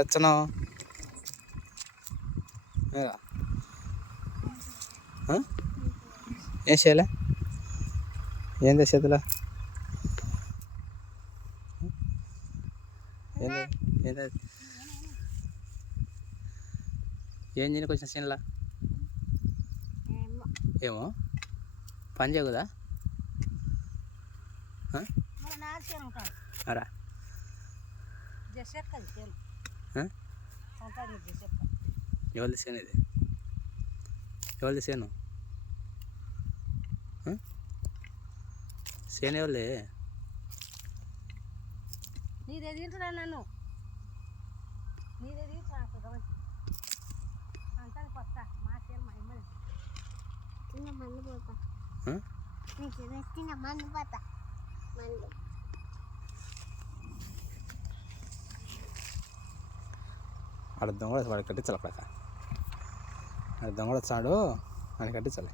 ఎచ్చను ఏం చేయలే ఏం చేసేదిలా ఏం చేయడానికి వచ్చిన సీన్లా ఏమో పని చేయకుదా అరా ఎవరిది సేను ఇది ఎవరిది సేను సేను ఎవరిది నీదే తింటున్నా నన్ను నీదే అంతా కొత్త మా సేను మా ఇమ్మది చిన్న మందు పోతా చిన్న మందు పోతా మందు ఆడ దొంగ వాడు కట్టించాలి అక్కడ ఆడ దొంగ వచ్చాడు అని కట్టించాలి